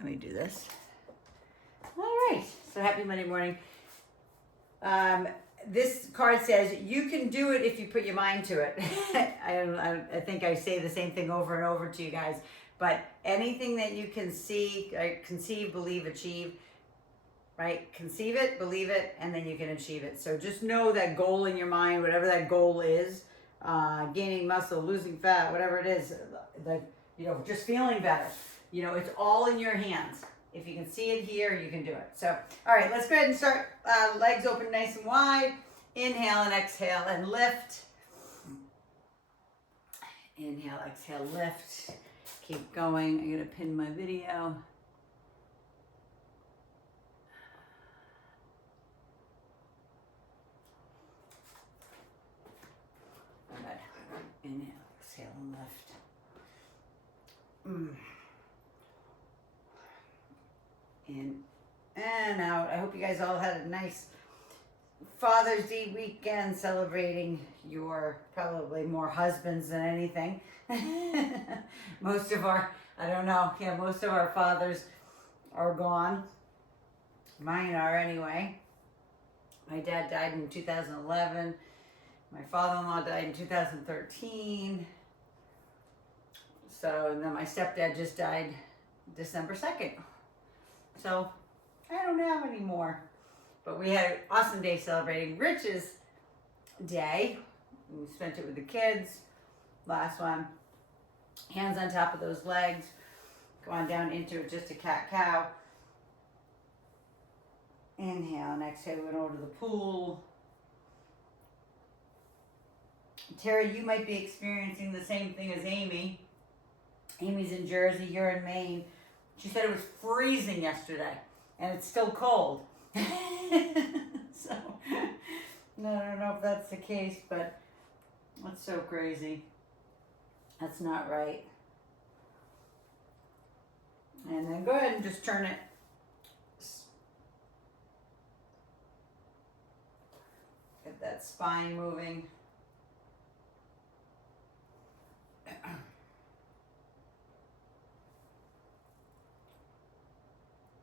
Let me do this. All right, so happy Monday morning. This card says you can do it if you put your mind to it. I think I say the same thing over and over to you guys, but anything that you can see, conceive, believe, achieve, right? Conceive it, believe it, and then you can achieve it. So just know that goal in your mind, whatever that goal is, gaining muscle, losing fat, whatever it is, just feeling better. It's all in your hands. If you can see it here, you can do it. So, all right, let's go ahead and start. Legs open nice and wide. Inhale and exhale and lift. Inhale, exhale, lift. Keep going. I'm going to pin my video. Good. Inhale, exhale, and lift. In and out. I hope you guys all had a nice Father's Day weekend celebrating your probably more husbands than anything. Most of our fathers are gone. Mine are anyway. My dad died in 2011. My father-in-law died in 2013. And then my stepdad just died December 2nd. So I don't have any more. But we had an awesome day celebrating Rich's day. We spent it with the kids. Last one. Hands on top of those legs. Go on down into just a cat-cow. Inhale and exhale. We went over to the pool. Terry, you might be experiencing the same thing as Amy. Amy's in Jersey, you're in Maine. She said it was freezing yesterday, and it's still cold. So, no, I don't know if that's the case, but that's so crazy. That's not right. And then go ahead and just turn it. Get that spine moving.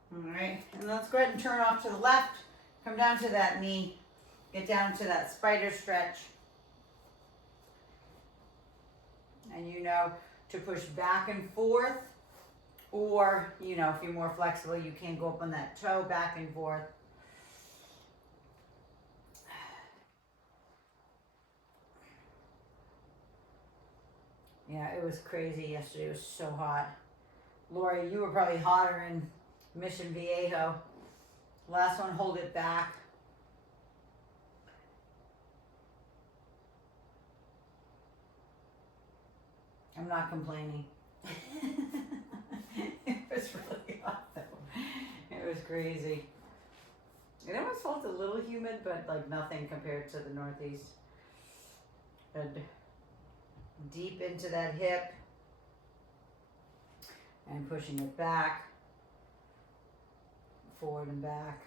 All right, and let's go ahead and turn off to the left. Come down to that knee. Get down to that spider stretch. And to push back and forth. Or, if you're more flexible, you can go up on that toe, back and forth. Yeah, it was crazy yesterday. It was so hot. Lori, you were probably hotter in Mission Viejo. Last one, hold it back. I'm not complaining. It was really hot though. It was crazy. It almost felt a little humid, but like nothing compared to the Northeast. And deep into that hip and pushing it back. Forward and back.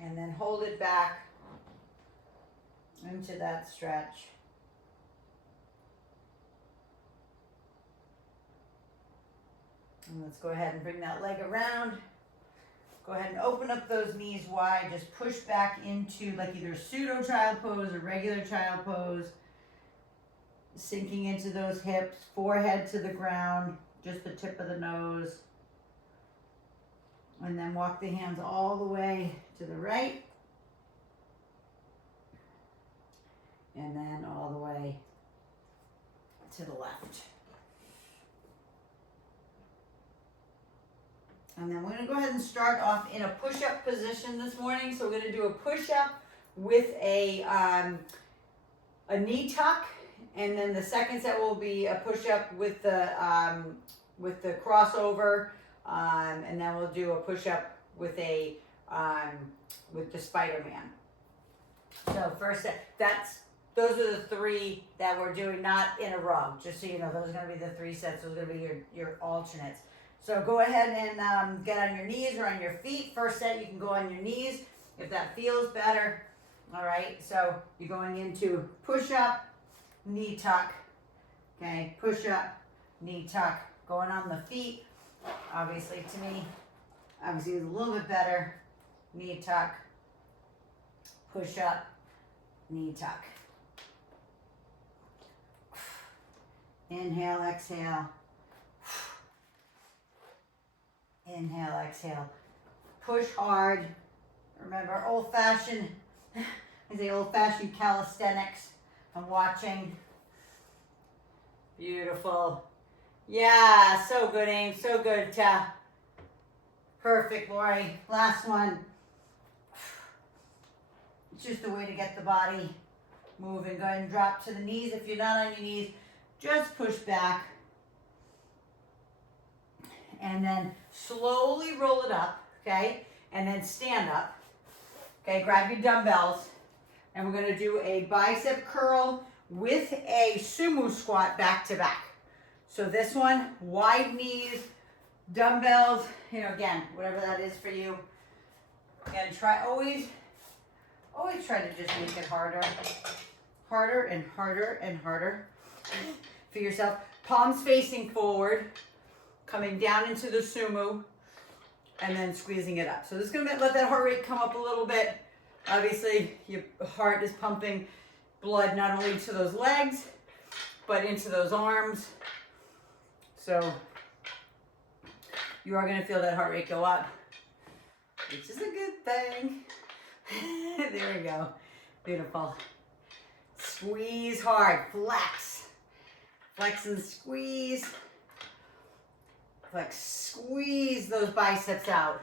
And then hold it back into that stretch. And let's go ahead and bring that leg around. Go ahead and open up those knees wide. Just push back into like either pseudo child pose or regular child pose. Sinking into those hips, forehead to the ground, just the tip of the nose. And then walk the hands all the way to the right. And then all the way to the left. And then we're going to go ahead and start off in a push-up position this morning. So we're going to do a push-up with a knee tuck. And then the second set will be a push-up with the crossover, and then we'll do a push-up with the Spider-Man. So first set, those are the three that we're doing, not in a row. Just so you know, those are going to be the 3 sets. Those are going to be your alternates. So go ahead and get on your knees or on your feet. First set, you can go on your knees if that feels better. All right. So you're going into push-up. knee tuck. Okay, push up, knee tuck. Going on the feet, obviously to me, obviously a little bit better. Knee tuck, push up, knee tuck. Inhale, exhale. Inhale, exhale. Push hard. Remember, old-fashioned, I say old-fashioned calisthenics. I'm watching. Beautiful. Yeah, so good, Aim. So good, Ta. Perfect, Lori. Last one. It's just a way to get the body moving. Go ahead and drop to the knees. If you're not on your knees, just push back. And then slowly roll it up, okay? And then stand up. Okay, grab your dumbbells. And we're gonna do a bicep curl with a sumo squat back to back. So this one, wide knees, dumbbells, you know, again, whatever that is for you. And try, always try to just make it harder. Harder and harder and harder for yourself. Palms facing forward, coming down into the sumo, and then squeezing it up. So this is gonna let that heart rate come up a little bit. Obviously, your heart is pumping blood not only to those legs, but into those arms. So you are gonna feel that heart rate go up, which is a good thing. There we go. Beautiful. Squeeze hard. Flex. Flex and squeeze. Flex. Squeeze those biceps out.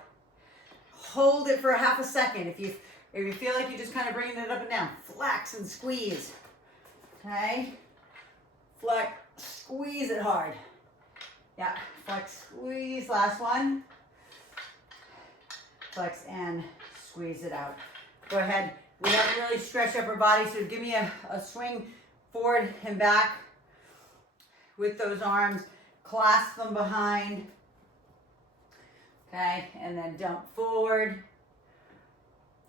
Hold it for half a second. If you feel like you're just kind of bringing it up and down, flex and squeeze. Okay? Flex. Squeeze it hard. Yeah. Flex. Squeeze. Last one. Flex and squeeze it out. Go ahead. We haven't really stretched upper body, so give me a swing forward and back with those arms. Clasp them behind. Okay, and then dump forward.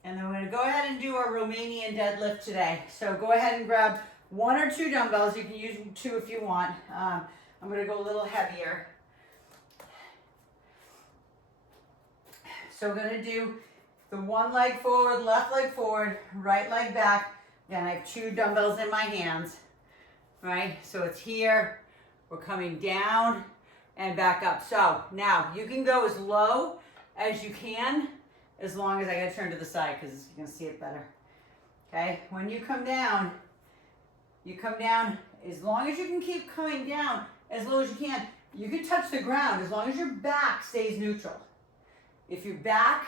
And then we're going to go ahead and do our Romanian deadlift today. So go ahead and grab 1 or 2 dumbbells. You can use 2 if you want. I'm going to go a little heavier. So we're going to do the one leg forward, left leg forward, right leg back. Again, I have 2 dumbbells in my hands, right? So it's here. We're coming down and back up. So now you can go as low as you can, as long as I gotta turn to the side because you can see it better. Okay, when you come down as long as you can keep coming down as low as you can. You can touch the ground as long as your back stays neutral. If your back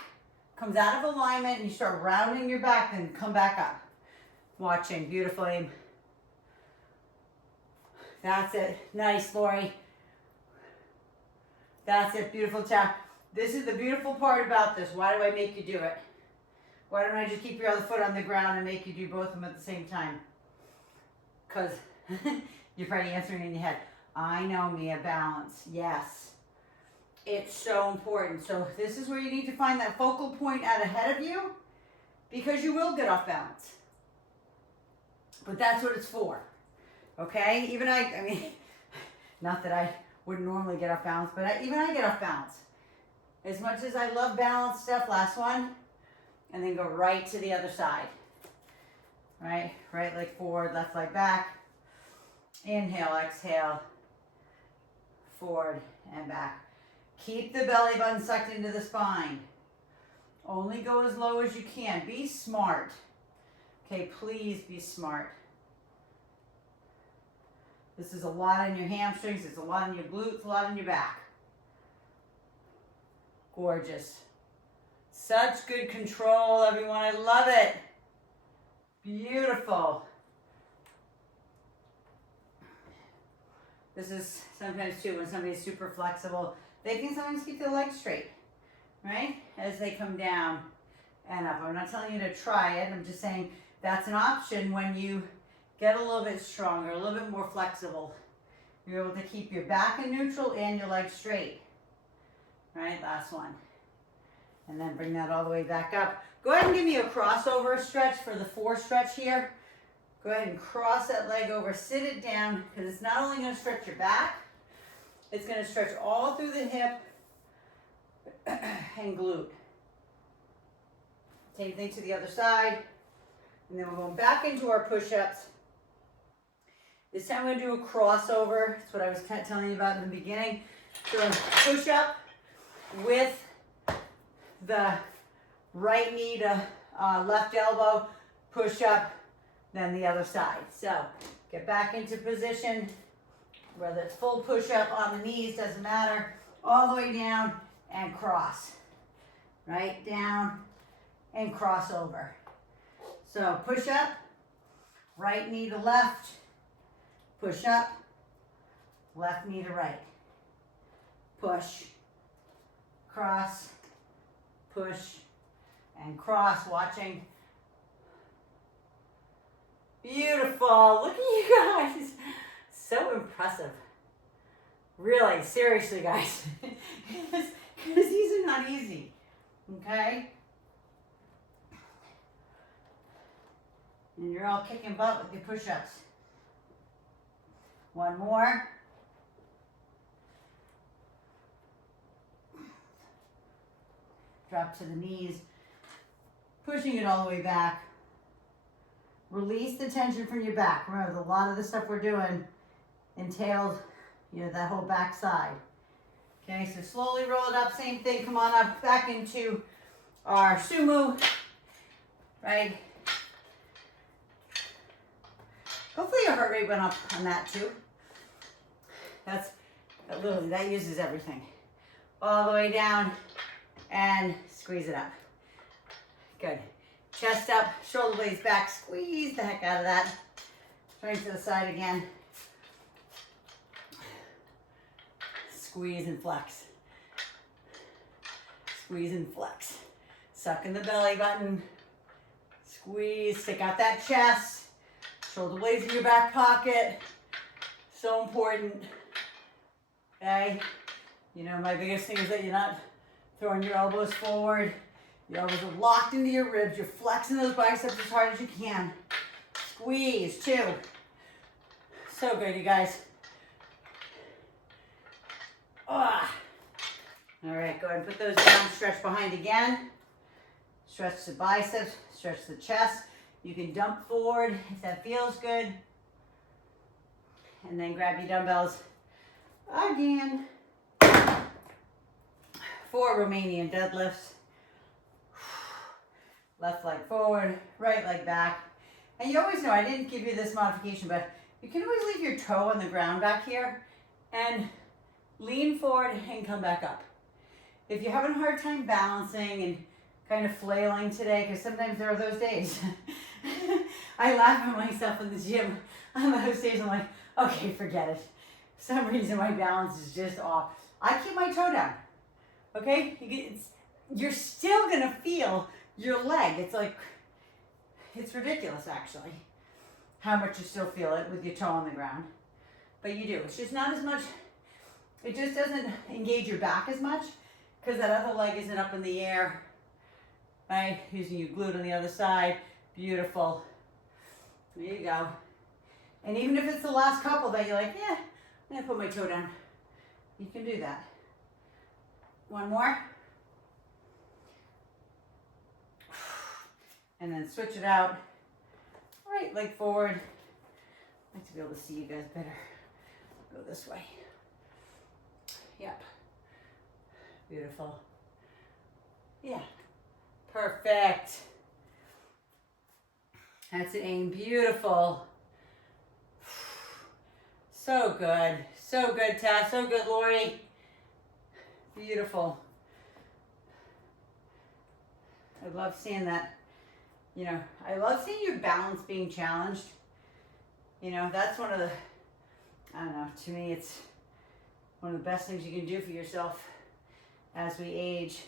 comes out of alignment and you start rounding your back, then come back up. Watching, beautiful Aim. That's it. Nice, Lori. That's it, beautiful tap. This is the beautiful part about this. Why do I make you do it? Why don't I just keep your other foot on the ground and make you do both of them at the same time? Because you're probably answering in your head. I know, Mia, balance. Yes. It's so important. So this is where you need to find that focal point out ahead of you, because you will get off balance. But that's what it's for. Okay? Even I mean, not that I wouldn't normally get off balance, but even I get off balance. As much as I love balance stuff, last one, and then go right to the other side. Right? Right leg forward, left leg back. Inhale, exhale. Forward and back. Keep the belly button sucked into the spine. Only go as low as you can. Be smart. Okay, please be smart. This is a lot on your hamstrings. It's a lot on your glutes, a lot on your back. Gorgeous. Such good control, everyone. I love it. Beautiful. This is sometimes too, when somebody's super flexible, they can sometimes keep their legs straight, right? As they come down and up. I'm not telling you to try it. I'm just saying that's an option when you get a little bit stronger, a little bit more flexible. You're able to keep your back in neutral and your legs straight. Right, last one. And then bring that all the way back up. Go ahead and give me a crossover stretch for the 4 stretch here. Go ahead and cross that leg over, sit it down, because it's not only going to stretch your back, it's going to stretch all through the hip and glute. Same thing to the other side. And then we're going back into our push-ups. This time we're going to do a crossover. That's what I was telling you about in the beginning. So we're going to push up with the right knee to left elbow, push up, then the other side. So get back into position, whether it's full push up on the knees, doesn't matter, all the way down and cross. Right, down and cross over. So push up, right knee to left, push up, left knee to right. Push, cross, push, and cross, watching. Beautiful, look at you guys. So impressive. Really, seriously guys. Because these are not easy, okay? And you're all kicking butt with your push-ups. One more. Drop to the knees, pushing it all the way back. Release the tension from your back. Remember, a lot of the stuff we're doing entails, that whole back side. Okay, so slowly roll it up, same thing, come on up, back into our sumo, right? Hopefully your heart rate went up on that too. That uses everything. All the way down and squeeze it up. Good. Chest up, shoulder blades back, squeeze the heck out of that. Straight to the side again. Squeeze and flex. Squeeze and flex. Suck in the belly button. Squeeze, stick out that chest. Shoulder blades in your back pocket. So important. Okay? My biggest thing is that you're not throwing your elbows forward. Your elbows are locked into your ribs. You're flexing those biceps as hard as you can. Squeeze, 2. So good, you guys. Ah. All right, go ahead and put those down. Stretch behind again. Stretch the biceps, stretch the chest. You can dump forward if that feels good. And then grab your dumbbells again. 4 Romanian deadlifts. Left leg forward, right leg back. And you always know, I didn't give you this modification, but you can always leave your toe on the ground back here and lean forward and come back up. If you're having a hard time balancing and kind of flailing today, because sometimes there are those days. I laugh at myself in the gym on those days. I'm like, okay, forget it. For some reason my balance is just off. I keep my toe down, okay? You're still gonna feel your leg. It's ridiculous actually, how much you still feel it with your toe on the ground. But you do. It's just not as much, it just doesn't engage your back as much because that other leg isn't up in the air, right? Using your glute on the other side. Beautiful. There you go. And even if it's the last couple that you're like, yeah, I'm gonna put my toe down. You can do that. One more. And then switch it out. Right leg forward. I'd like to be able to see you guys better. Go this way. Yep. Beautiful. Yeah. Perfect. That's it, aim. Beautiful. So good. So good, Tess. So good, Lori. Beautiful. I love seeing that. I love seeing your balance being challenged. That's one of the, I don't know, to me it's one of the best things you can do for yourself as we age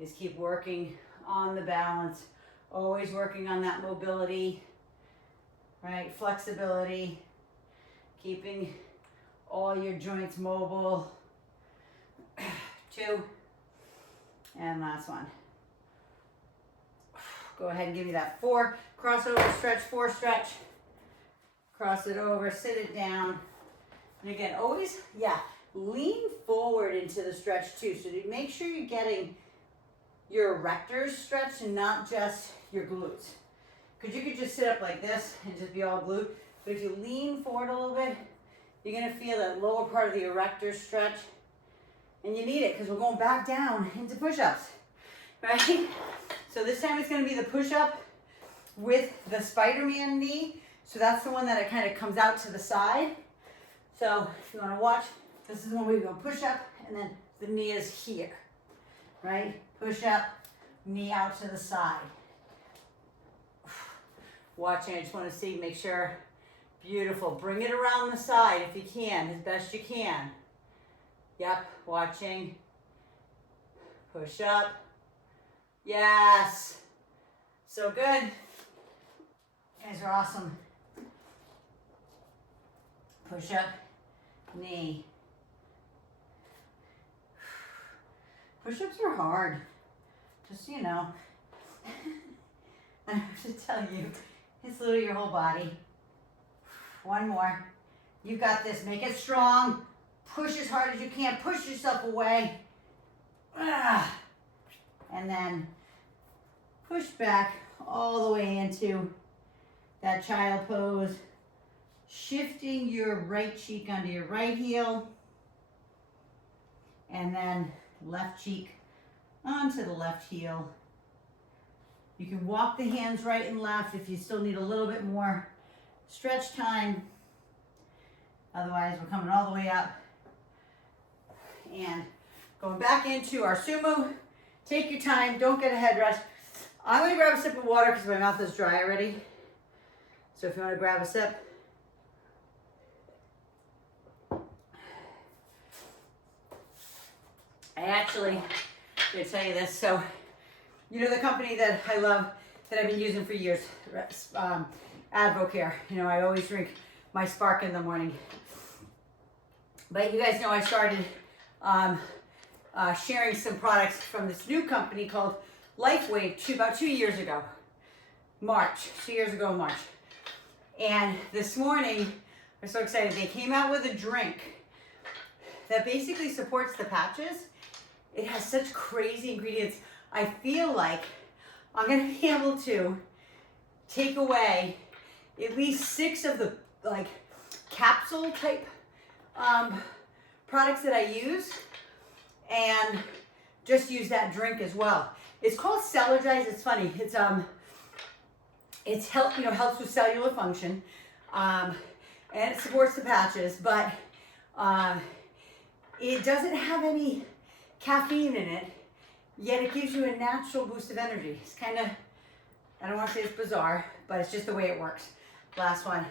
is keep working on the balance, always working on that mobility, right? Flexibility, keeping all your joints mobile. 2, and last one. Go ahead and give me that 4. cross over, stretch, 4 stretch. Cross it over, sit it down. And again, always, lean forward into the stretch too. So to make sure you're getting your erectors stretched and not just your glutes. Because you could just sit up like this and just be all glute. But if you lean forward a little bit, you're gonna feel that lower part of the erectors stretch. And you need it because we're going back down into push-ups, right? So this time it's gonna be the push-up with the Spider-Man knee. So that's the one that it kind of comes out to the side. So if you wanna watch, this is when we go push up and then the knee is here, right? Push up, knee out to the side. Watching, I just wanna see, make sure, beautiful. Bring it around the side if you can, as best you can. Yep, watching. Push up. Yes. So good. You guys are awesome. Push up, knee. Push-ups are hard, just so you know. I have to tell you, it's literally your whole body. One more. You got this. Make it strong. Push as hard as you can. Push yourself away. And then push back all the way into that child pose. Shifting your right cheek onto your right heel. And then left cheek onto the left heel. You can walk the hands right and left if you still need a little bit more stretch time. Otherwise, we're coming all the way up. And going back into our sumo. Take your time, don't get a head rush. I'm gonna grab a sip of water because my mouth is dry already. So if you wanna grab a sip. I actually, I'm gonna tell you this. So, you know the company that I love, that I've been using for years, Advocare. You know, I always drink my Spark in the morning. But you guys know I started sharing some products from this new company called LifeWave about 2 years ago. March, 2 years ago in March. And this morning, I'm so excited. They came out with a drink that basically supports the patches. It has such crazy ingredients. I feel like I'm gonna be able to take away at least 6 of the like capsule type products that I use and just use that drink as well. It's called Cellergize. It's funny. It's helps with cellular function, and it supports the patches, but it doesn't have any caffeine in it, yet it gives you a natural boost of energy. It's kind of, I don't want to say it's bizarre, but it's just the way it works. Last one.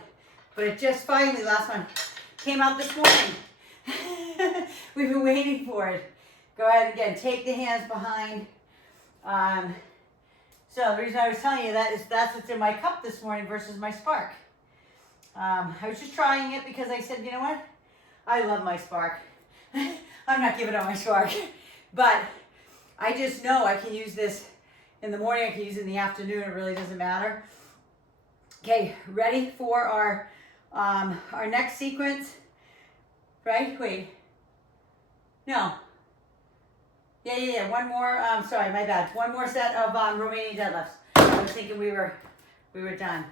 But it just finally, last one, came out this morning. We've been waiting for it. Go ahead again, take the hands behind. So the reason I was telling you that is that's what's in my cup this morning versus my Spark. I was just trying it because I said, you know what? I love my Spark. I'm not giving up my Spark. But I just know I can use this in the morning, I can use it in the afternoon, it really doesn't matter. Okay, ready for our next sequence? Right? Wait. No. Yeah. One more. Sorry, my bad. One more set of Romanian deadlifts. I was thinking we were done.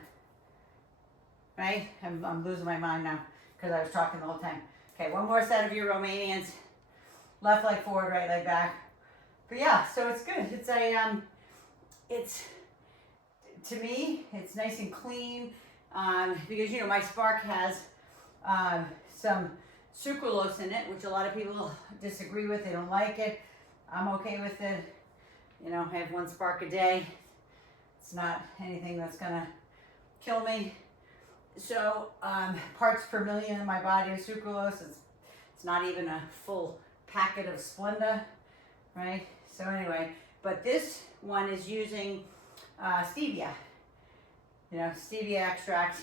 Right? I'm losing my mind now because I was talking the whole time. Okay, one more set of your Romanians. Left leg forward, right leg back. But yeah, so it's good. It's it's to me, it's nice and clean because my Spark has some sucralose in it, which a lot of people disagree with. They don't like it. I'm okay with it. I have 1 Spark a day. It's not anything that's gonna kill me. So parts per million in my body of sucralose. It's not even a full packet of Splenda, right? So anyway, but this one is using stevia. Stevia extract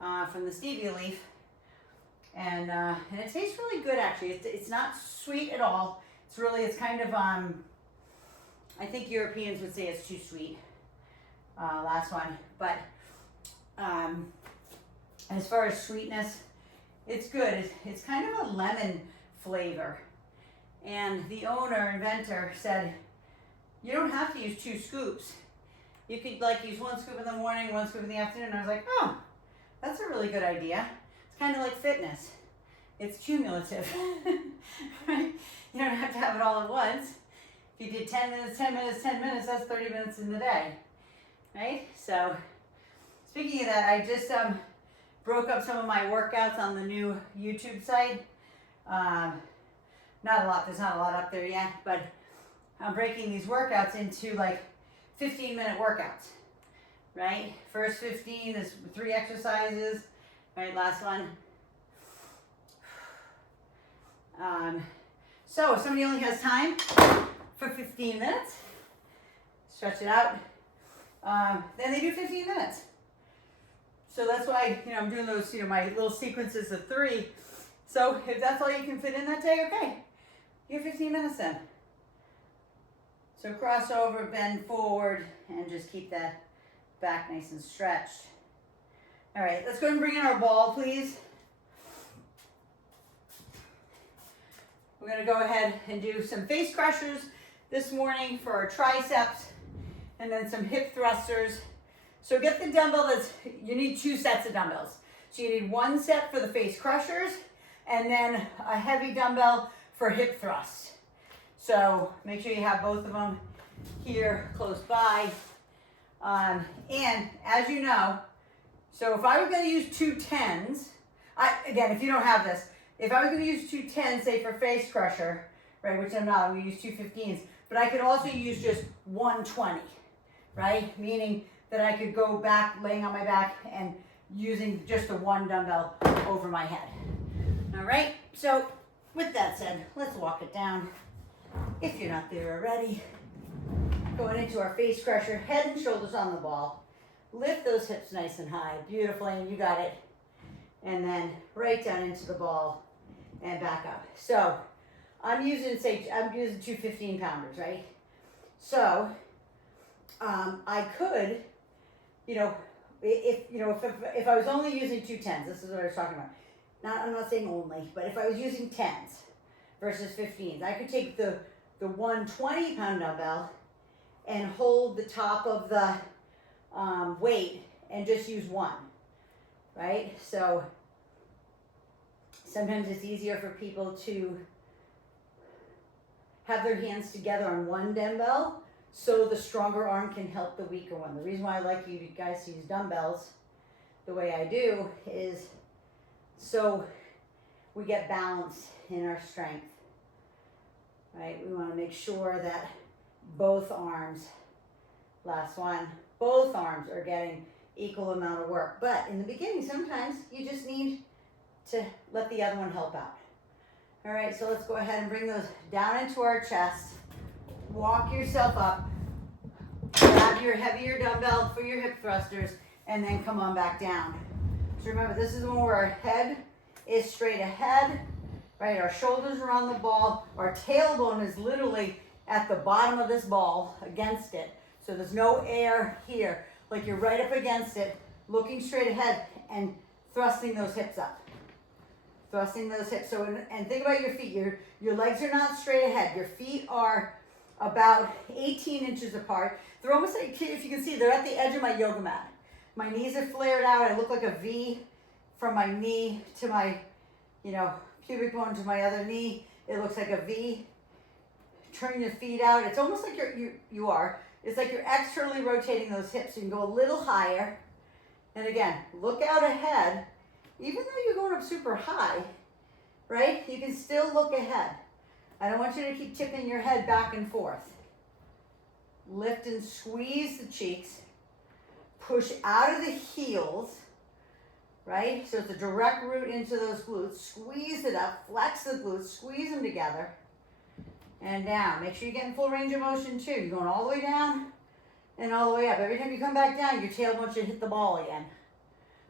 from the stevia leaf. And it tastes really good, actually. It's not sweet at all. It's kind of, I think Europeans would say it's too sweet. last one. But as far as sweetness, it's good. It's kind of a lemon flavor. And the owner, inventor, said, you don't have to use 2 scoops. You could like use 1 scoop in the morning, 1 scoop in the afternoon. And I was like, oh, that's a really good idea. It's kind of like fitness. It's cumulative, right? You don't have to have it all at once. If you did 10 minutes, 10 minutes, 10 minutes, that's 30 minutes in the day, right? So speaking of that, I just broke up some of my workouts on the new YouTube site. Not a lot, there's not a lot up there yet, but I'm breaking these workouts into like 15-minute workouts, right? First 15 is 3 exercises, right? Last one. So if somebody only has time for 15 minutes, stretch it out, then they do 15 minutes. So that's why, I'm doing those, my little sequences of 3. So if that's all you can fit in that day, okay, you have 15 minutes then. So cross over, bend forward, and just keep that back nice and stretched. All right, let's go ahead and bring in our ball, please. We're gonna go ahead and do some face crushers this morning for our triceps, and then some hip thrusters. So get the dumbbell you need 2 sets of dumbbells. So you need 1 set for the face crushers, and then a heavy dumbbell for hip thrusts. So make sure you have both of them here close by. And as you know, so if I was gonna use 2 10s, again, if you don't have this, if I was gonna use 2 10s, say for face crusher, right, which I'm not, I'm gonna use 2 15s, but I could also use just 1 20, right? Meaning that I could go back, laying on my back and using just the 1 dumbbell over my head. All right, so with that said, let's walk it down. If you're not there already, going into our face crusher, head and shoulders on the ball. Lift those hips nice and high, beautifully, and you got it. And then right down into the ball and back up. So I'm using 2 15 pounders, right? So I could, if I was only using 2 10s, this is what I was talking about. I'm not saying only, but if I was using 10s versus 15s, I could take the 120 pound dumbbell and hold the top of the weight and just use 1, right? So sometimes it's easier for people to have their hands together on 1 dumbbell so the stronger arm can help the weaker one. The reason why I like you guys to use dumbbells the way I do is so we get balance in our strength, right? We want to make sure that both arms, last one, both arms are getting equal amount of work. But in the beginning, sometimes you just need to let the other one help out. All right, so let's go ahead and bring those down into our chest. Walk yourself up. Grab your heavier dumbbell for your hip thrusters, and then come on back down. So remember, this is when our head is straight ahead, right? Our shoulders are on the ball. Our tailbone is literally at the bottom of this ball against it. So there's no air here. Like you're right up against it, looking straight ahead and thrusting those hips up. Thrusting those hips. So, and think about your feet. Your legs are not straight ahead. Your feet are about 18 inches apart. They're almost like, if you can see, they're at the edge of my yoga mat. My knees are flared out. I look like a V from my knee to my, pubic bone to my other knee. It looks like a V. Turn your feet out. It's almost like you are. It's like you're externally rotating those hips. You can go a little higher. And again, look out ahead. Even though you're going up super high, right? You can still look ahead. I don't want you to keep tipping your head back and forth. Lift and squeeze the cheeks. Push out of the heels, right? So it's a direct route into those glutes. Squeeze it up, flex the glutes, squeeze them together, and down. Make sure you're getting full range of motion too. You're going all the way down and all the way up. Every time you come back down, your tailbone should hit the ball again.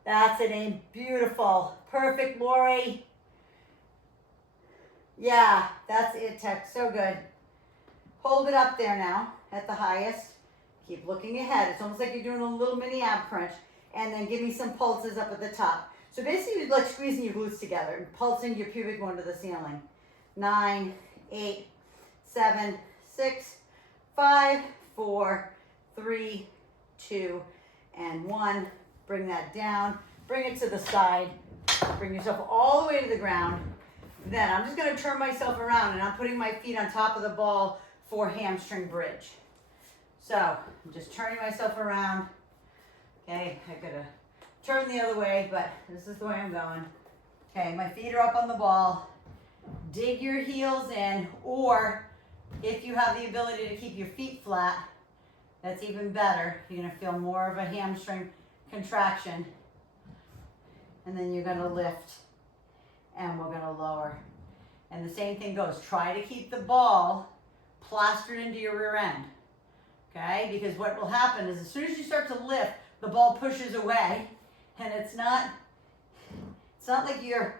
That's it, Aim. Beautiful. Perfect, Lori. Yeah, that's it, Tech. So good. Hold it up there now at the highest. Keep looking ahead. It's almost like you're doing a little mini ab crunch. And then give me some pulses up at the top. So basically you're like squeezing your glutes together and pulsing your pubic bone to the ceiling. 9, 8, 7, 6, 5, 4, 3, 2, and 1. Bring that down. Bring it to the side. Bring yourself all the way to the ground. Then I'm just going to turn myself around and I'm putting my feet on top of the ball for hamstring bridge. So I'm just turning myself around. Okay, I could have turned the other way, but this is the way I'm going. Okay, my feet are up on the ball. Dig your heels in, or if you have the ability to keep your feet flat, that's even better. You're gonna feel more of a hamstring contraction. And then you're gonna lift, and we're gonna lower. And the same thing goes. Try to keep the ball plastered into your rear end. Okay, because what will happen is as soon as you start to lift, the ball pushes away, and it's not like you're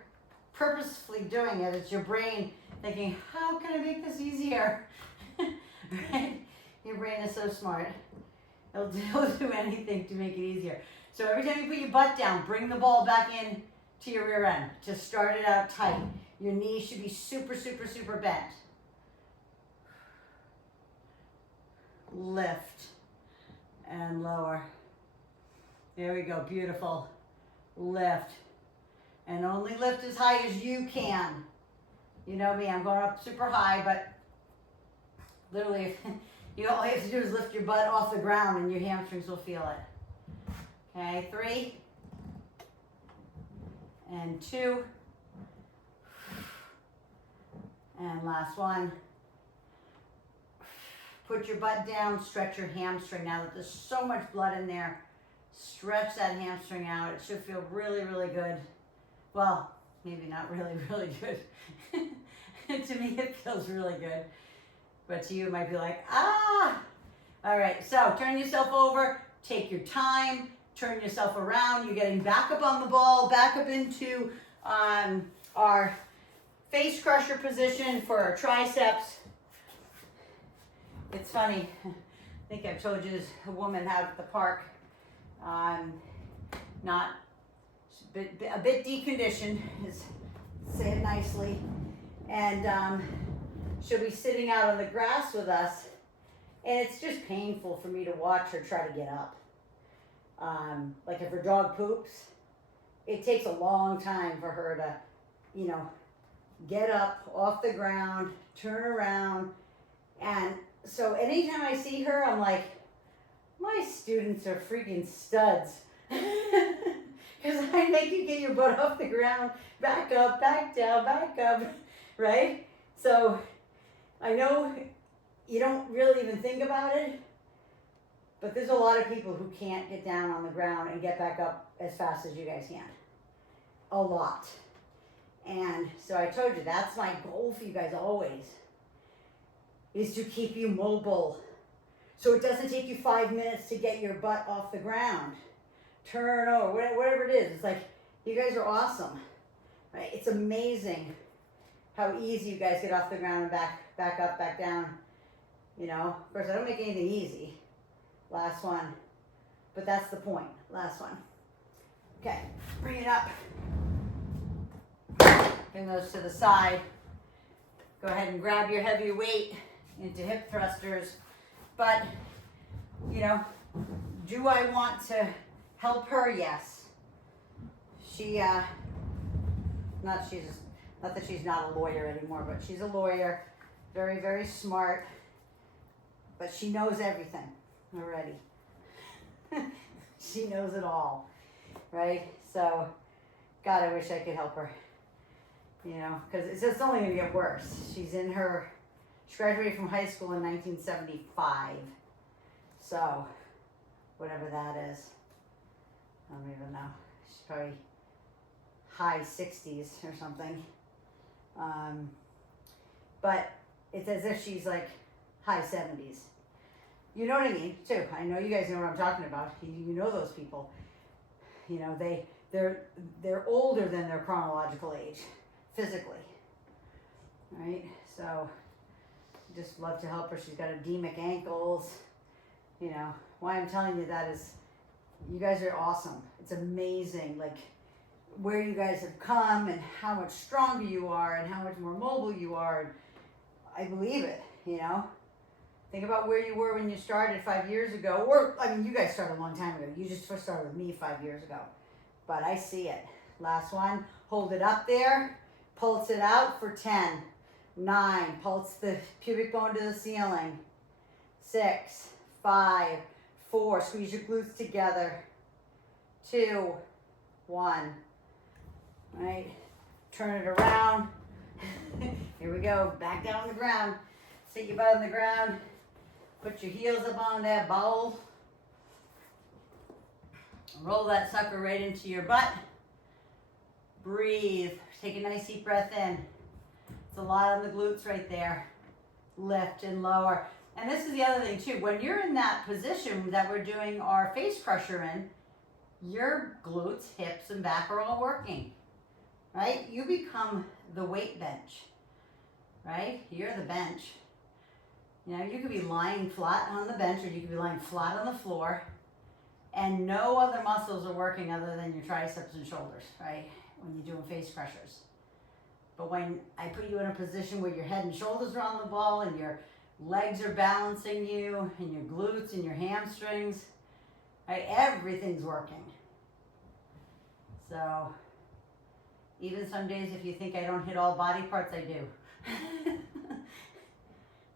purposefully doing it. It's your brain thinking, how can I make this easier? Right? Your brain is so smart. It'll do anything to make it easier. So every time you put your butt down, bring the ball back in to your rear end. Just start it out tight. Your knees should be super, super, super bent. Lift and lower. There we go, beautiful. Lift. And only lift as high as you can. You know me, I'm going up super high, but literally, all you have to do is lift your butt off the ground and your hamstrings will feel it. Okay, 3. And 2. And last one. Put your butt down, stretch your hamstring. Now that there's so much blood in there, stretch that hamstring out. It should feel really, really good. Well, maybe not really, really good. To me, it feels really good. But to you, it might be like, ah! All right, so turn yourself over, take your time, turn yourself around. You're getting back up on the ball, back up into our face crusher position for our triceps. It's funny, I think I've told you this, a woman out at the park, not a bit deconditioned, say it nicely, and she'll be sitting out on the grass with us, and it's just painful for me to watch her try to get up. Like if her dog poops, it takes a long time for her to, get up off the ground, turn around, and so anytime I see her, I'm like, my students are freaking studs. Because I make you get your butt off the ground, back up, back down, back up, right? So I know you don't really even think about it, but there's a lot of people who can't get down on the ground and get back up as fast as you guys can. A lot. And so I told you, that's my goal for you guys always, is to keep you mobile. So it doesn't take you 5 minutes to get your butt off the ground. Turn over, whatever it is. It's like, you guys are awesome. Right? It's amazing how easy you guys get off the ground and back up, back down. Of course, I don't make anything easy. Last one. But that's the point. Last one. Okay, bring it up. Bring those to the side. Go ahead and grab your heavy weight into hip thrusters. But, do I want to help her? Yes. Not that she's not a lawyer anymore, but she's a lawyer. Very, very smart. But she knows everything already. She knows it all, right? So, God, I wish I could help her. Because it's just only going to get worse. She graduated from high school in 1975. So, whatever that is. I don't even know. She's probably high 60s or something. But it's as if she's like high 70s. You know what I mean, too. I know you guys know what I'm talking about. You know those people. They're older than their chronological age, physically. Right? So, just love to help her. She's got edemic ankles. You know, why I'm telling you that is you guys are awesome. It's amazing, like where you guys have come and how much stronger you are and how much more mobile you are. And I believe it, you know. Think about where you were when you started 5 years ago, or I mean, you guys started a long time ago. You just first started with me 5 years ago, but I see it. Last one, hold it up there, pulse it out for 10, 9, pulse the pubic bone to the ceiling, 6, 5, 4, squeeze your glutes together, 2, 1, right, turn it around, here we go, back down on the ground, sit your butt on the ground, put your heels up on that bowl, roll that sucker right into your butt, breathe, take a nice deep breath in, it's a lot on the glutes right there, lift and lower. And this is the other thing too, when you're in that position that we're doing our face crusher in, your glutes, hips, and back are all working, right? You become the weight bench, right? You're the bench. You know, you could be lying flat on the bench or you could be lying flat on the floor and no other muscles are working other than your triceps and shoulders, right? When you're doing face crushers. But when I put you in a position where your head and shoulders are on the ball and your legs are balancing you and your glutes and your hamstrings, right? Everything's working. So even some days if you think I don't hit all body parts, I do.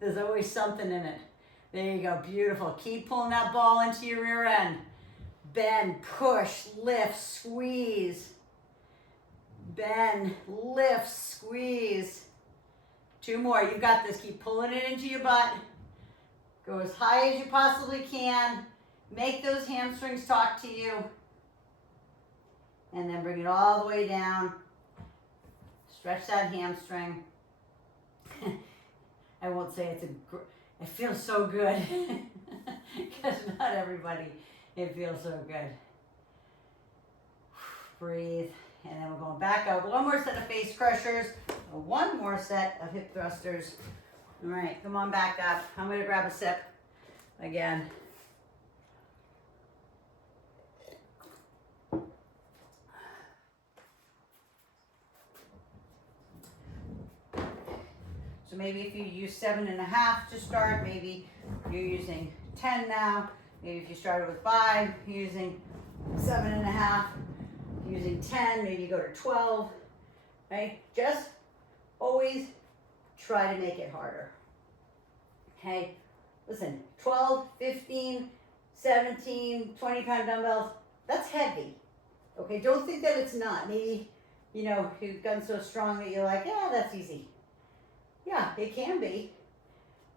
There's always something in it. There you go, beautiful. Keep pulling that ball into your rear end. Bend, push, lift, squeeze. Bend, lift, squeeze. 2 more, you got this. Keep pulling it into your butt. Go as high as you possibly can. Make those hamstrings talk to you. And then bring it all the way down. Stretch that hamstring. I won't say it feels so good. Because not everybody, it feels so good. Breathe. And then we're going back out. 1 more set of face crushers. 1 more set of hip thrusters. All right, come on back up. I'm going to grab a sip again. So maybe if you use 7.5 to start, maybe you're using 10 now. Maybe if you started with 5, you're using 7.5. Using 10, maybe you go to 12, right? Just always try to make it harder. Okay, listen, 12, 15, 17, 20-pound dumbbells, that's heavy. Okay, don't think that it's not. Maybe, you know, you've gotten so strong that you're like, yeah, that's easy. Yeah, it can be.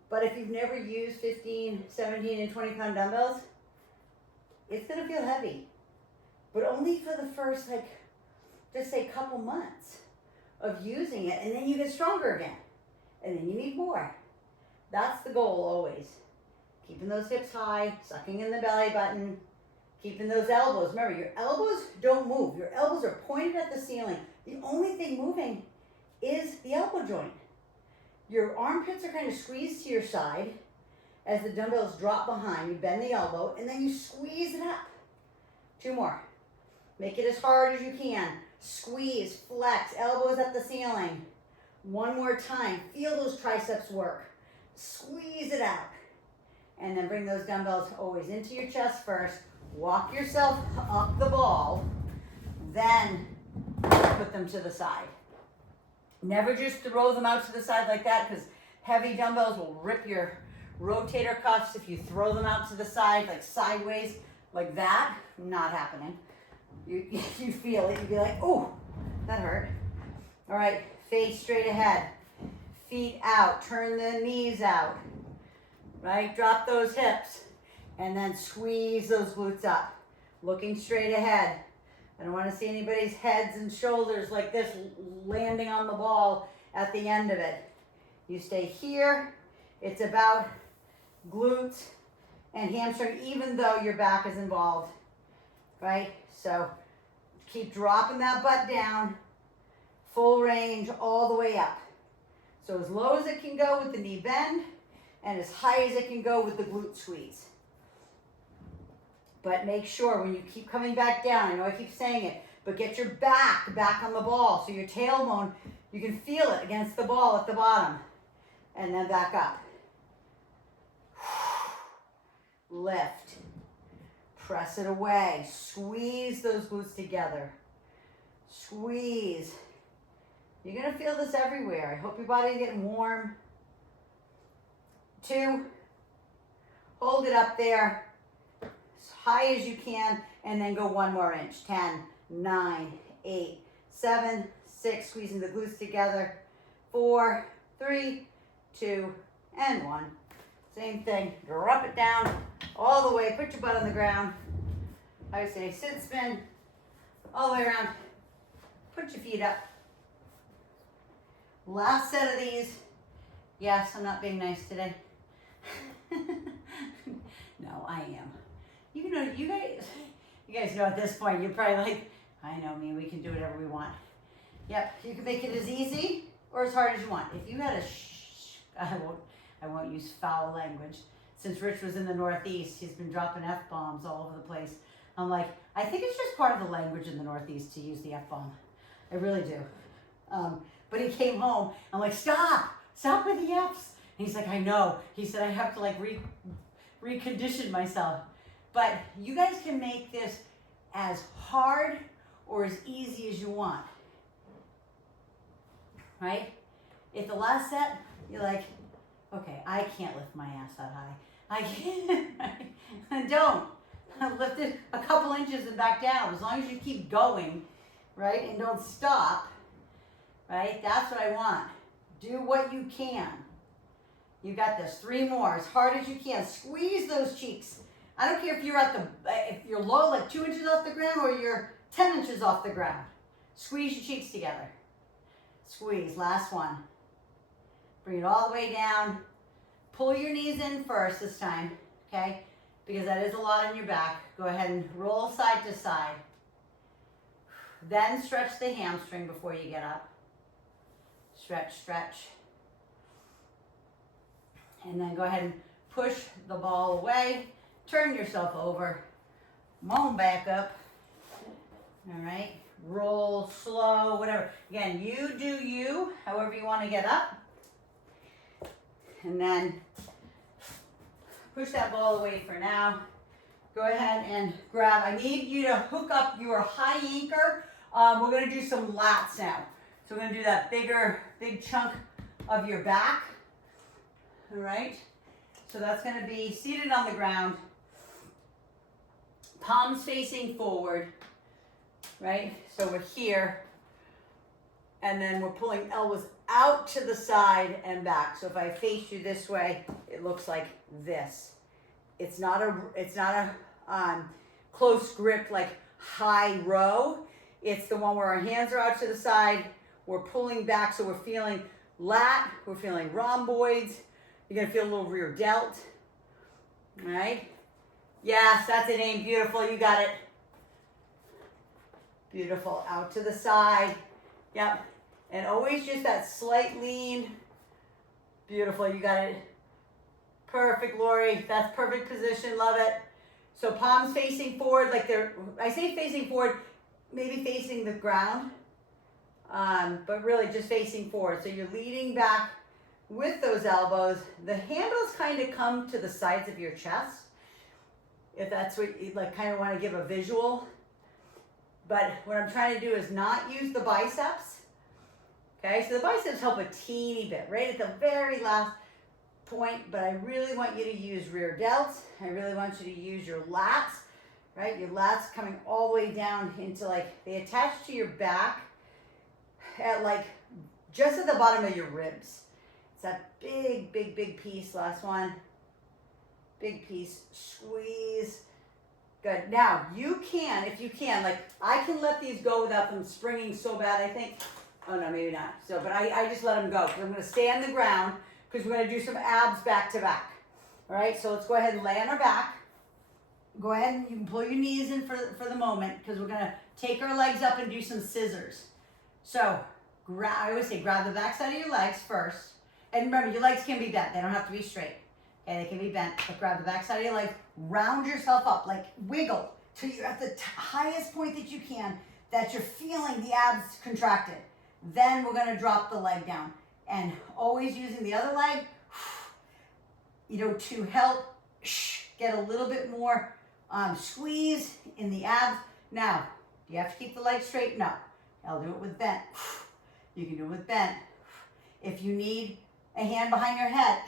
But if you've never used 15, 17, and 20-pound dumbbells, it's gonna feel heavy. But only for the first, like, just say couple months of using it, and then you get stronger again. And then you need more. That's the goal always. Keeping those hips high, sucking in the belly button, keeping those elbows. Remember, your elbows don't move. Your elbows are pointed at the ceiling. The only thing moving is the elbow joint. Your armpits are kind of squeezed to your side as the dumbbells drop behind. You bend the elbow, and then you squeeze it up. 2 more. Make it as hard as you can. Squeeze, flex, elbows at the ceiling. 1 more time. Feel those triceps work. Squeeze it out. And then bring those dumbbells always into your chest first. Walk yourself up the ball. Then put them to the side. Never just throw them out to the side like that, because heavy dumbbells will rip your rotator cuffs if you throw them out to the side, like sideways, like that. Not happening. You feel it, you'd be like, oh, that hurt. All right, face straight ahead, feet out, turn the knees out, right? Drop those hips, and then squeeze those glutes up, looking straight ahead. I don't want to see anybody's heads and shoulders like this landing on the ball at the end of it. You stay here. It's about glutes and hamstring, even though your back is involved, right? So keep dropping that butt down, full range all the way up. So as low as it can go with the knee bend, and as high as it can go with the glute squeeze. But make sure when you keep coming back down, I know I keep saying it, but get your back on the ball. So your tailbone, you can feel it against the ball at the bottom. And then back up. Lift. Press it away. Squeeze those glutes together. Squeeze. You're going to feel this everywhere. I hope your body's getting warm. 2. Hold it up there as high as you can, and then go 1 more inch. 10, 9, 8, 7, 6. Squeezing the glutes together. 4, 3, 2, and 1. Same thing. Drop it down all the way. Put your butt on the ground. I say sit, spin, all the way around. Put your feet up. Last set of these. Yes, I'm not being nice today. No, I am. You know, you guys know at this point, you're probably like, I know me, we can do whatever we want. Yep, you can make it as easy or as hard as you want. If you had I won't use foul language. Since Rich was in the Northeast, he's been dropping F-bombs all over the place. I'm like, I think it's just part of the language in the Northeast to use the F-bomb. I really do. But he came home. I'm like, stop with the Fs. And he's like, I know. He said, I have to like recondition myself. But you guys can make this as hard or as easy as you want. Right? If the last set, you're like, okay, I can't lift my ass that high. I can't. Right? Don't. Lift it a couple inches and back down. As long as you keep going, right? And don't stop, right? That's what I want. Do what you can. You got this. 3 more, as hard as you can. Squeeze those cheeks. I don't care if you're if you're low, like 2 inches off the ground, or you're 10 inches off the ground. Squeeze your cheeks together. Squeeze. Last one. Bring it all the way down. Pull your knees in first this time, okay? Because that is a lot on your back. Go ahead and roll side to side. Then stretch the hamstring before you get up. Stretch, stretch. And then go ahead and push the ball away. Turn yourself over. Moan back up. All right. Roll slow, whatever. Again, you do you, however you want to get up. And then push that ball away for now. Go ahead and grab. I need you to hook up your high anchor. We're going to do some lats now. So we're going to do that big chunk of your back. All right. So that's going to be seated on the ground. Palms facing forward. Right? So we're here. And then we're pulling elbows out to the side and back. So if I face you this way, it looks like this. It's not a close grip like high row. It's the one where our hands are out to the side. We're pulling back, so we're feeling lat. We're feeling rhomboids. You're gonna feel a little rear delt. All right. Yes, that's it, Aim. Beautiful. You got it. Beautiful. Out to the side. Yep. And always just that slight lean. Beautiful. You got it. Perfect, Lori. That's perfect position. Love it. So palms facing forward, like I say facing forward, maybe facing the ground, but really just facing forward. So you're leaning back with those elbows. The handles kind of come to the sides of your chest, if that's what you like, kind of want to give a visual. But what I'm trying to do is not use the biceps. Okay, so the biceps help a teeny bit, right at the very last point, but I really want you to use rear delts. I really want you to use your lats, right? Your lats coming all the way down into like, they attach to your back at like, just at the bottom of your ribs. It's that big piece. Last one. Big piece. Squeeze. Good. Now, you can, if you can, like, I can let these go without them springing so bad, I think. Oh, no, maybe not. So, but I just let them go. So I'm going to stay on the ground because we're going to do some abs back to back. All right, so let's go ahead and lay on our back. Go ahead and you can pull your knees in for the moment because we're going to take our legs up and do some scissors. So, I always say grab the back side of your legs first. And remember, your legs can be bent. They don't have to be straight. Okay, they can be bent, but grab the back side of your leg, round yourself up, like wiggle till you're at the highest point that you can, that you're feeling the abs contracted. Then we're gonna drop the leg down, and always using the other leg, to help get a little bit more squeeze in the abs. Now, do you have to keep the leg straight? No. I'll do it with bent. You can do it with bent. If you need a hand behind your head,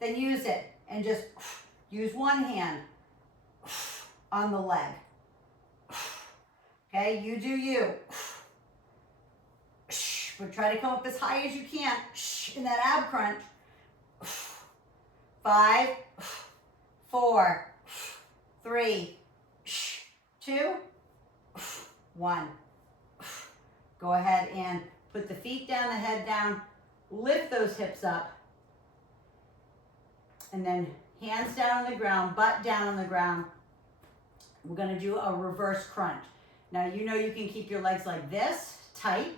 then use it, and just use one hand on the leg. Okay, you do you. But try to come up as high as you can in that ab crunch. 5, 4, 3, 2, 1. Go ahead and put the feet down, the head down, lift those hips up, and then hands down on the ground, butt down on the ground. We're gonna do a reverse crunch. Now, you can keep your legs like this, tight.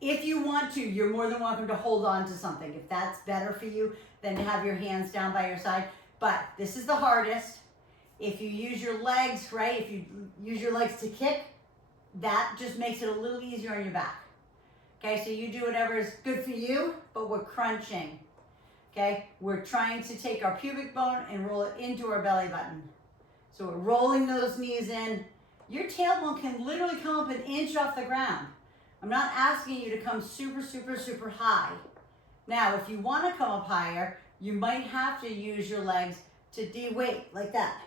If you want to, you're more than welcome to hold on to something. If that's better for you than to have your hands down by your side. But this is the hardest. If you use your legs, right, if you use your legs to kick, that just makes it a little easier on your back. Okay, so you do whatever is good for you, but we're crunching. Okay, we're trying to take our pubic bone and roll it into our belly button. So we're rolling those knees in. Your tailbone can literally come up an inch off the ground. I'm not asking you to come super, super, super high. Now, if you want to come up higher, you might have to use your legs to de-weight like that.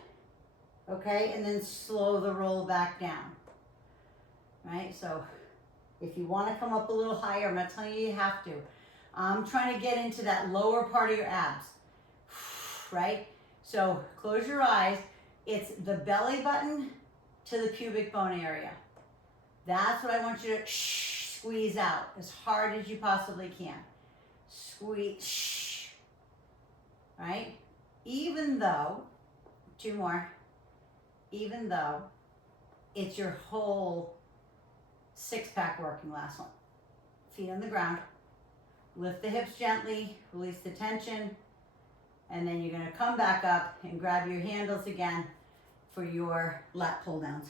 Okay, and then slow the roll back down. Right, so if you want to come up a little higher, I'm not telling you you have to. I'm trying to get into that lower part of your abs, right? So close your eyes. It's the belly button to the pubic bone area. That's what I want you to squeeze out as hard as you possibly can. Squeeze, right? Even though, 2 more, even though it's your whole 6-pack working, last one. Feet on the ground. Lift the hips gently, release the tension, and then you're gonna come back up and grab your handles again for your lat pull downs.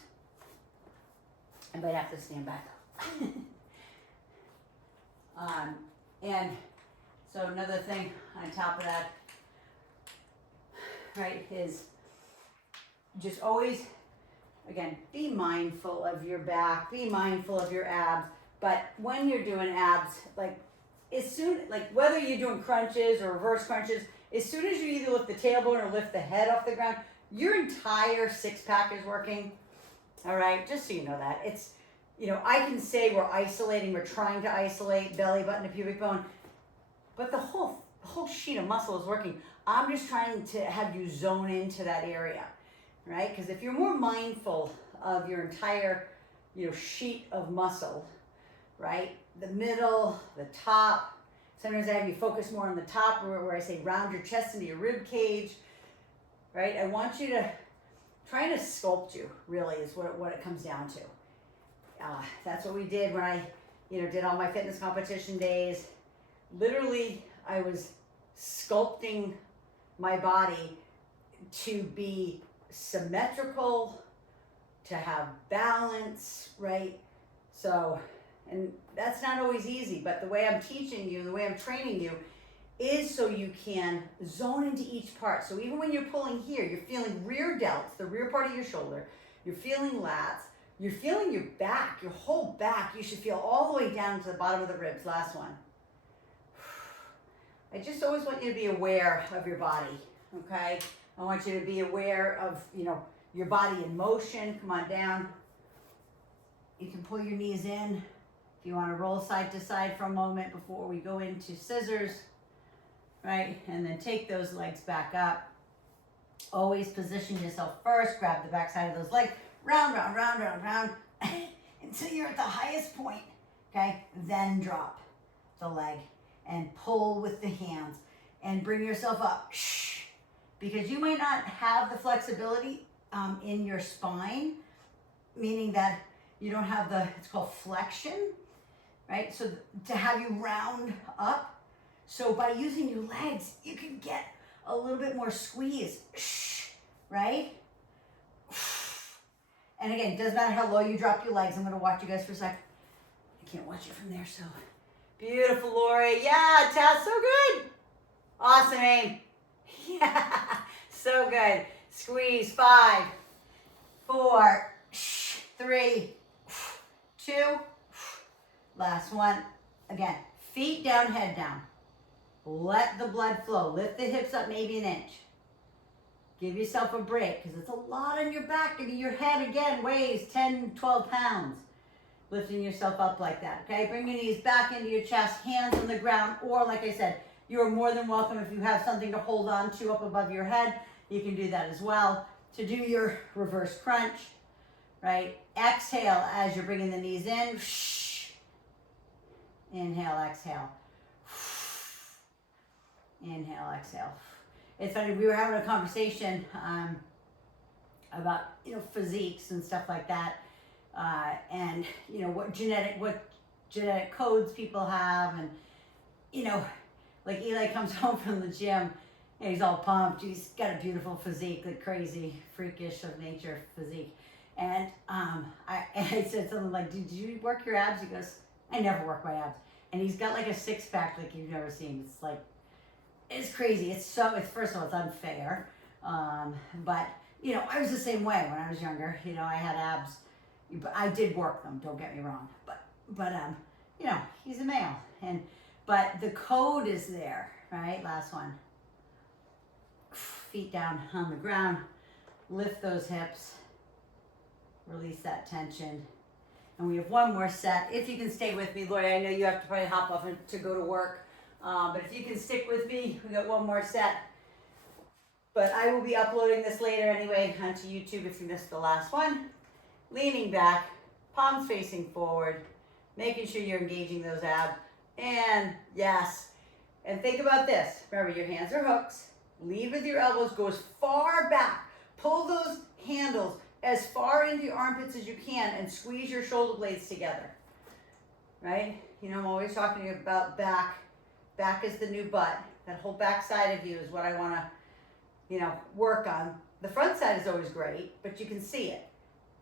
I might have to stand back up. And so another thing on top of that, right, is just always, again, be mindful of your back, be mindful of your abs, but when you're doing abs, whether you're doing crunches or reverse crunches, as soon as you either lift the tailbone or lift the head off the ground, your entire 6-pack is working. All right, just so you know that. It's, I can say we're trying to isolate belly button to pubic bone, but the whole sheet of muscle is working. I'm just trying to have you zone into that area, right? Because if you're more mindful of your entire, sheet of muscle, right? The middle, the top. Sometimes I have you focus more on the top where I say round your chest into your rib cage, right? I want you to try to sculpt you, really, is what it comes down to. That's what we did when I, did all my fitness competition days. Literally, I was sculpting my body to be symmetrical, to have balance, right? So, and that's not always easy, but the way I'm teaching you, the way I'm training you, is so you can zone into each part. So even when you're pulling here, you're feeling rear delts, the rear part of your shoulder, you're feeling lats, you're feeling your back, your whole back. You should feel all the way down to the bottom of the ribs. Last one. I just always want you to be aware of your body, okay? I want you to be aware of, your body in motion. Come on down. You can pull your knees in. If you want to roll side to side for a moment before we go into scissors, right? And then take those legs back up. Always position yourself first. Grab the back side of those legs. Round, round, round, round, round. Until you're at the highest point, okay? Then drop the leg and pull with the hands and bring yourself up. Because you might not have the flexibility in your spine, meaning that you don't have it's called flexion, right? So to have you round up. So by using your legs, you can get a little bit more squeeze, right? And again, it doesn't matter how low you drop your legs. I'm gonna watch you guys for a sec. I can't watch you from there, so. Beautiful, Lori. Yeah, Tess, so good. Awesome aim. Yeah, so good. Squeeze, 5, 4, 3, 2. Last one. Again, feet down, head down. Let the blood flow. Lift the hips up maybe an inch. Give yourself a break because it's a lot on your back and your head again weighs 10, 12 pounds. Lifting yourself up like that, okay? Bring your knees back into your chest, hands on the ground, or like I said, you're more than welcome if you have something to hold on to up above your head, you can do that as well. To do your reverse crunch, right? Exhale as you're bringing the knees in. Inhale, exhale. Inhale, exhale. It's funny, we were having a conversation about, physiques and stuff like that. And, what genetic codes people have. And, like Eli comes home from the gym and he's all pumped. He's got a beautiful physique, like crazy, freakish of nature physique. And I said something like, did you work your abs? He goes, I never work my abs. And he's got like a six pack like you've never seen. It's like, it's crazy. It's first of all, it's unfair. But, I was the same way when I was younger. I had abs. But I did work them, don't get me wrong. But he's a male. But the code is there, right? Last one. Feet down on the ground. Lift those hips. Release that tension. And we have one more set. If you can stay with me, Lori, I know you have to probably hop off to go to work. But if you can stick with me, we got one more set. But I will be uploading this later anyway onto YouTube if you missed the last one. Leaning back, palms facing forward, making sure you're engaging those abs. And yes, and think about this. Remember, your hands are hooks. Lead with your elbows, go as far back. Pull those handles as far into your armpits as you can and squeeze your shoulder blades together. Right? I'm always talking about back. Back is the new butt. That whole back side of you is what I want to, work on. The front side is always great, but you can see it.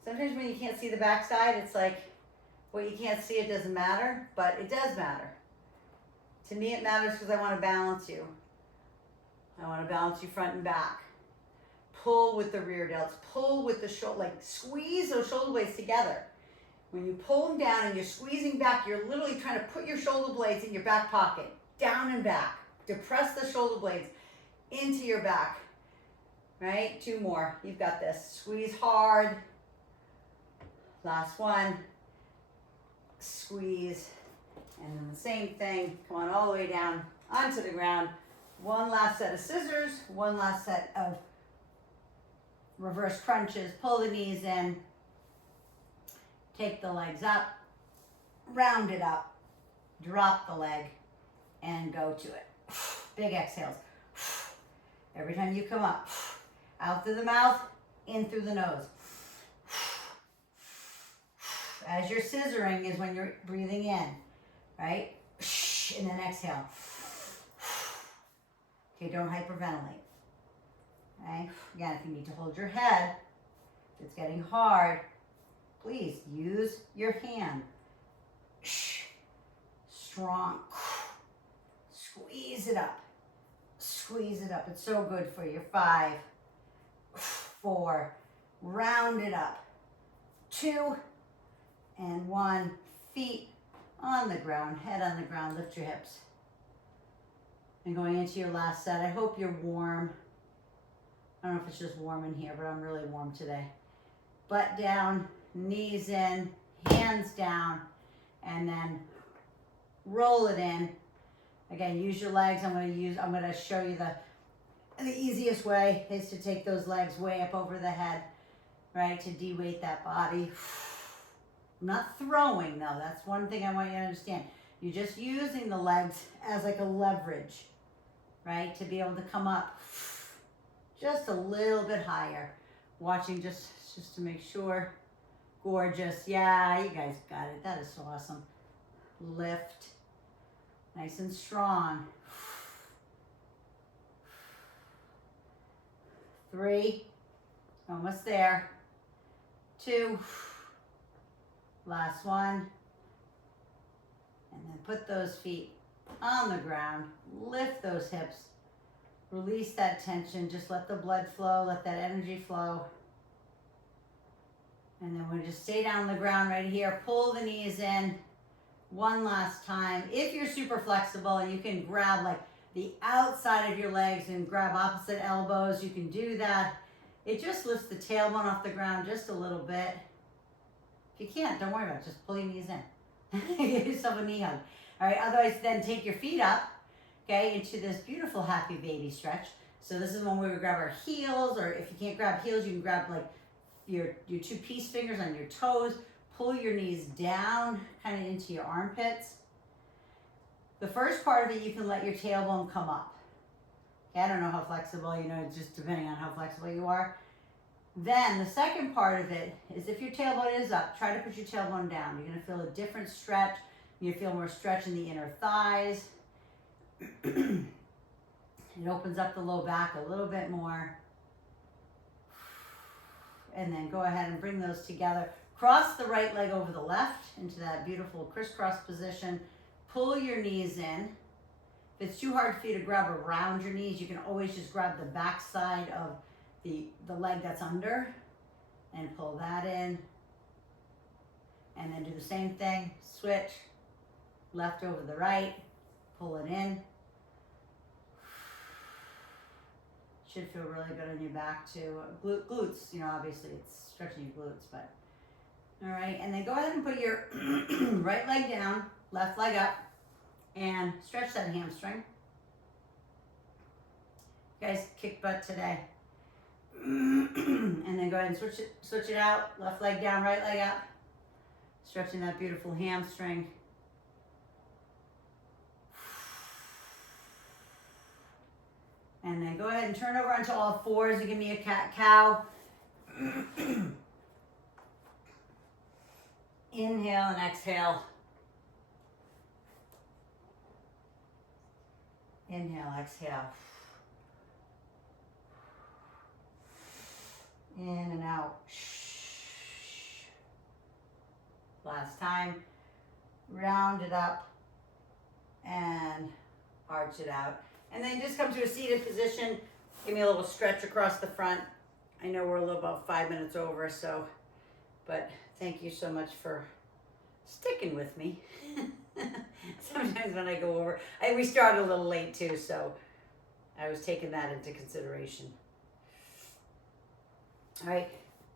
Sometimes when you can't see the back side, it's like, well, you can't see it doesn't matter, but it does matter. To me, it matters because I want to balance you. I want to balance you front and back. Pull with the rear delts. Pull with the shoulder, like squeeze those shoulder blades together. When you pull them down and you're squeezing back, you're literally trying to put your shoulder blades in your back pocket. Down and back. Depress the shoulder blades into your back. Right? 2 more. You've got this. Squeeze hard. Last one. Squeeze. And then the same thing. Come on all the way down onto the ground. One last set of scissors. One last set of reverse crunches. Pull the knees in. Take the legs up. Round it up. Drop the leg. And go to it. Big exhales. Every time you come up. Out through the mouth. In through the nose. As you're scissoring is when you're breathing in, right? And then exhale. Okay, don't hyperventilate. Okay? Again, if you need to hold your head, if it's getting hard, please use your hand. Strong. Squeeze it up. Squeeze it up. It's so good for you. 5, 4, round it up. 2, and 1, feet on the ground, head on the ground, lift your hips. And going into your last set, I hope you're warm. I don't know if it's just warm in here, but I'm really warm today. Butt down, knees in, hands down, and then roll it in. Again, use your legs. I'm going to show you the easiest way is to take those legs way up over the head, right? To de-weight that body. I'm not throwing though. That's one thing I want you to understand. You're just using the legs as like a leverage, right? To be able to come up just a little bit higher. Watching just to make sure. Gorgeous. Yeah, you guys got it. That is so awesome. Lift. Nice and strong. 3, almost there, 2, last one, and then put those feet on the ground, lift those hips, release that tension, just let the blood flow, let that energy flow. And then we'll just stay down on the ground right here, pull the knees in one last time. If you're super flexible and you can grab like the outside of your legs and grab opposite elbows, you can do that. It just lifts the tailbone off the ground just a little bit. If you can't, don't worry about it, just pull your knees in. Give yourself a knee hug. All right, otherwise then take your feet up, okay, into this beautiful happy baby stretch. So this is when we would grab our heels, or if you can't grab heels, you can grab like your 2 peace fingers on your toes, pull your knees down kind of into your armpits. The first part of it, you can let your tailbone come up. Okay, I don't know how flexible, it's just depending on how flexible you are. Then the second part of it is if your tailbone is up, try to put your tailbone down. You're gonna feel a different stretch. You feel more stretch in the inner thighs. It opens up the low back a little bit more. And then go ahead and bring those together. Cross the right leg over the left into that beautiful crisscross position. Pull your knees in. If it's too hard for you to grab around your knees, you can always just grab the back side of the leg that's under and pull that in. And then do the same thing. Switch. Left over the right, pull it in. Should feel really good on your back too. Glutes, obviously it's stretching your glutes, but. All right, and then go ahead and put your right leg down, left leg up, and stretch that hamstring. You guys kick butt today. And then go ahead and switch it out, left leg down, right leg up. Stretching that beautiful hamstring. And then go ahead and turn over onto all fours and give me a cat-cow. Inhale and exhale. Inhale, exhale. In and out. Last time. Round it up and arch it out. And then just come to a seated position. Give me a little stretch across the front. I know we're a little about 5 minutes over, but thank you so much for sticking with me. Sometimes when I go over, we started a little late too, so I was taking that into consideration. All right,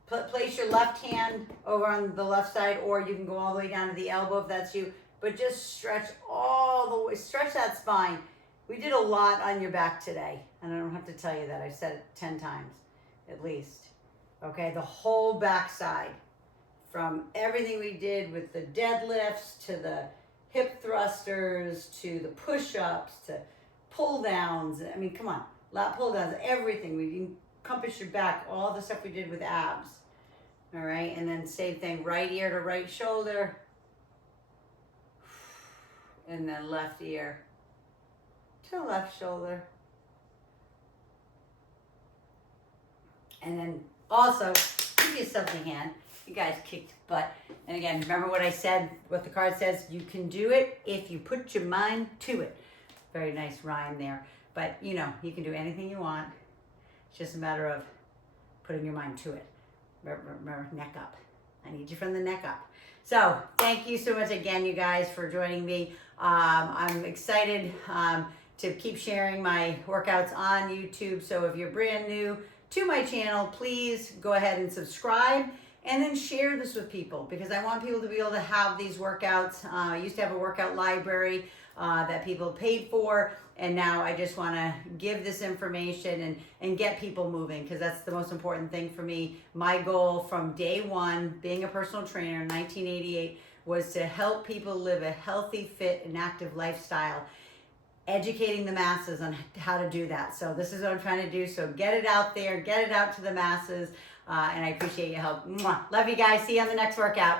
place your left hand over on the left side, or you can go all the way down to the elbow if that's you, but just stretch all the way, stretch that spine. We did a lot on your back today, and I don't have to tell you that. I've said it 10 times, at least. Okay, the whole back side. From everything we did with the deadlifts, to the hip thrusters, to the push-ups, to pull-downs. I mean, come on, lat pull-downs, everything. We encompassed your back, all the stuff we did with abs. All right, and then same thing, right ear to right shoulder. And then left ear to left shoulder. And then also, give yourself a hand. You guys kicked butt. And again, remember what I said, what the card says, you can do it if you put your mind to it. Very nice rhyme there. But you can do anything you want. It's just a matter of putting your mind to it. Remember, neck up. I need you from the neck up. So thank you so much again, you guys, for joining me. I'm excited to keep sharing my workouts on YouTube. So if you're brand new to my channel, please go ahead and subscribe and then share this with people, because I want people to be able to have these workouts. I used to have a workout library that people paid for, and now I just want to give this information and get people moving, because that's the most important thing for me. My goal from day one, being a personal trainer in 1988, was to help people live a healthy, fit, and active lifestyle, educating the masses on how to do that. So this is what I'm trying to do. So get it out there, get it out to the masses, and I appreciate your help. Mwah. Love you guys. See you on the next workout.